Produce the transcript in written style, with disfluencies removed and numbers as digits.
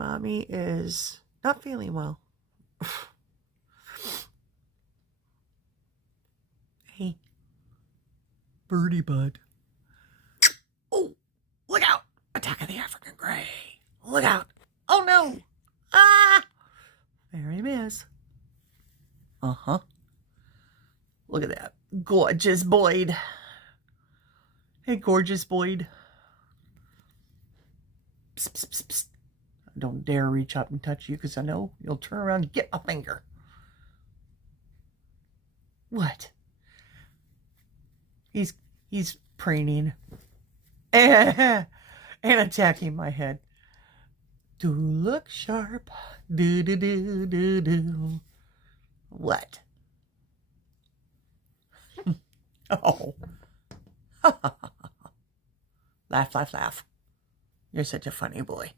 Mommy is not feeling well. Hey, birdie bud. Oh, look out! Attack of the African Grey. Look out! Oh no! Ah! There he is. Uh-huh. Look at that. Gorgeous Boyd. Hey, gorgeous Boyd. Psst, psst, psst, psst. Don't dare reach up and touch you because I know you'll turn around and get my finger. What? He's preening and attacking my head. Do look sharp. Do do do do do. What? Oh. Laugh, laugh, laugh. You're such a funny boy.